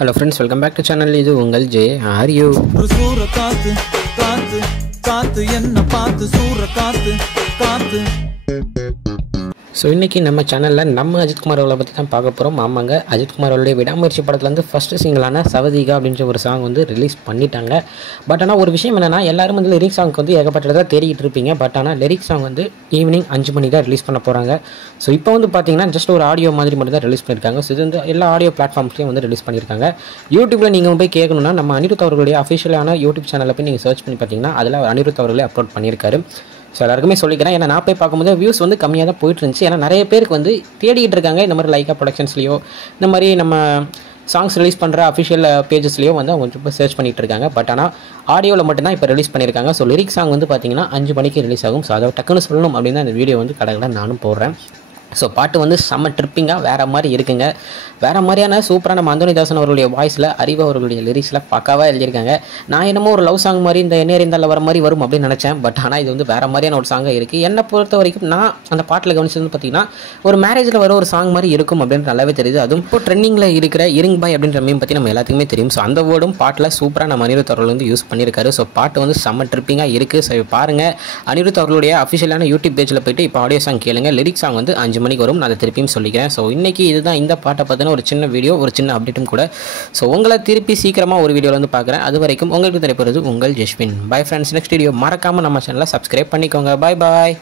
Hello friends, welcome back to channel. இது உங்கள் J. How are you? சூற காத்து காத்து காத்து என்ன பார்த்து சூற காத்து காத்து. ஸோ இன்றைக்கி நம்ம சேனலில் நம்ம அஜித்குமார் அவர்களை பற்றி தான் பார்க்க போகிறோம். ஆமாங்க, அஜித்குமார் அவருடைய விடாமுயற்சி படத்துலேருந்து ஃபஸ்ட்டு சிங்கிளான சவதிகா அப்படின்ற ஒரு சாங் வந்து ரிலீஸ் பண்ணிட்டாங்க. பட் ஆனால் ஒரு விஷயம் என்னென்னா, எல்லாரும் வந்து லிரிக்ஸ் சாங்க்கு வந்து ஏகப்பட்டதாக தேடிக்கிட்டு இருப்பீங்க. பட் ஆனால் லிரிக்ஸ் சாங் வந்து ஈவினிங் 5 மணி தான் ரிலீஸ் பண்ண போகிறாங்க. ஸோ இப்போ வந்து பார்த்தீங்கன்னா ஜஸ்ட் ஒரு ஆடியோ மாதிரி மட்டும் தான் ரிலீஸ் பண்ணியிருக்காங்க. ஸோ இது வந்து எல்லா ஆடியோ பிளாட்ஃபார்ம்ஸ்லையும் வந்து ரிலீஸ் பண்ணியிருக்காங்க. யூடியூப்பில் நீங்கள் போய் கேட்கணுன்னா நம்ம அனிருத் அவர்களுடைய அஃபிஷியலான யூடியூப் சேனலில் போய் நீங்கள் சர்ச் பண்ணி பார்த்தீங்கன்னா அதில் அனிருத் அவர்களே அப்லோட் பண்ணியிருக்காரு. ஸோ எல்லாருக்குமே சொல்லிக்கிறேன், ஏன்னா நான் போய் பார்க்கும்போது வியூஸ் வந்து கம்மியாக தான் போயிட்டு இருந்துச்சு. ஏன்னா நிறைய பேருக்கு வந்து தேடிக்கிட்டு இருக்காங்க இந்த மாதிரி லைக்கா ப்ரொடக்ஷன்ஸ்லையோ இந்த மாதிரி நம்ம சாங்ஸ் ரிலீஸ் பண்ணுற அஃபிஷியல் பேஜஸ்லையோ வந்து அவங்க இப்போ சர்ச் பண்ணிகிட்டு இருக்காங்க. பட் ஆனால் ஆடியோவில் மட்டும்தான் இப்போ ரிலீஸ் பண்ணியிருக்காங்க. ஸோ லிரிக்ஸ் சாங் வந்து பார்த்தீங்கன்னா 5 மணிக்கு ரிலீஸ் ஆகும். ஸோ அதை டக்குன்னு சொல்லணும் அப்படின்னு அந்த வீடியோ வந்து கடகட நானும் போடுறேன். ஸோ பாட்டு வந்து செம்ம ட்ரிப்பிங்காக வேறு மாதிரி இருக்குங்க. வேறு மாதிரியான சூப்பராக நம்ம அந்தோனிதாசன் அவர்களுடைய வாய்ஸில் அறிவு அவர்களுடைய லிரிக்ஸில் பக்காவாக எழுதியிருக்காங்க. நான் என்னமோ ஒரு லவ் சாங் மாதிரி இந்த நேரிந்தால் வர மாதிரி வரும் அப்படின்னு நினச்சேன். பட் ஆனால் இது வந்து வேறு மாதிரியான ஒரு சாங்காக இருக்குது. என்னை பொறுத்த வரைக்கும் நான் அந்த பாட்டில் கவனிச்சது பார்த்தீங்கன்னா ஒரு மேரேஜில் வர ஒரு சாங் மாதிரி இருக்கும் அப்படின்னு நல்லாவே தெரியுது. அதுவும் இப்போ ட்ரெண்டிங்கில் இருக்கிற இருங் பாய் அப்படின்ற மீம் பற்றி நம்ம எல்லாத்துக்குமே தெரியும். ஸோ அந்த வேர்டும் பாட்டில் சூப்பராக நம்ம அனிருத் அவர்கள் வந்து யூஸ் பண்ணியிருக்காரு. ஸோ பாட்டு வந்து செம்ம ட்ரிப்பிங்காக இருக்குது. ஸோ பாருங்கள், அனிருத் அவர்களுடைய அஃபிஷியலான யூடியூப் பேஜில் போய்ட்டு இப்போ ஆடியோ சாங் கேளுங்க. லிரிக்ஸ் சாங் வந்து 5 மணிக்கு வரும். நான் அதை திருப்பியும் சொல்லிக்கிறேன். ஸோ இன்றைக்கி இதுதான் இந்த பாட்டை பற்றின ஒரு சின்ன வீடியோ, ஒரு சின்ன அப்டேட்டும் கூட. ஸோ உங்களை திருப்பி சீக்கிரமாக ஒரு வீடியோவில் வந்து பார்க்குறேன். அது வரைக்கும் உங்களுக்கு தெரிவிப்பது உங்கள் Jaswin. Bye friends. Next video மறக்காமல் நம்ம சேனலை சப்ஸ்கிரைப் பண்ணிக்கோங்க. பாய் பாய்.